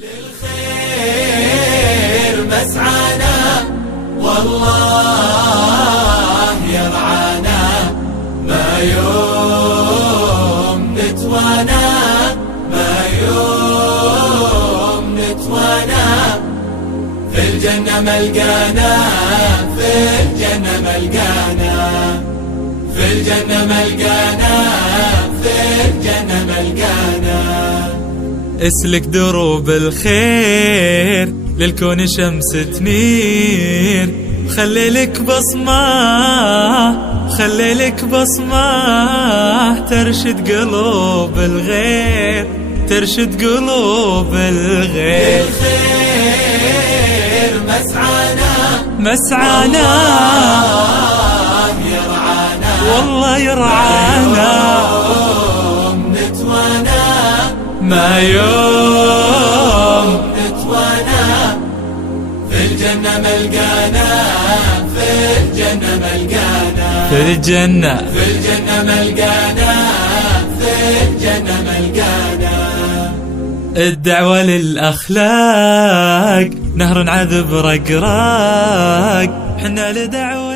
للخير مسعانا والله يرعانا، ما يوم نتوانا ما يوم نتوانا، في الجنة ملقانا في الجنة ملقانا، في الجنة ملقانا في الجنة ملقانا. اسلك دروب الخير للكون شمس تنير، خلي لك بصمة خلي لك بصمة ترشد قلوب الغير ترشد قلوب الغير. الخير مسعانا مسعانا يرعانا والله يرعانا، ما يوم نتوانا، في الجنة ملقانا في الجنة ملقانا، في الجنة في الجنة ملقانا في الجنة ملقانا. الدعوة للأخلاق نهر عذب رقراق، حنا لدعوة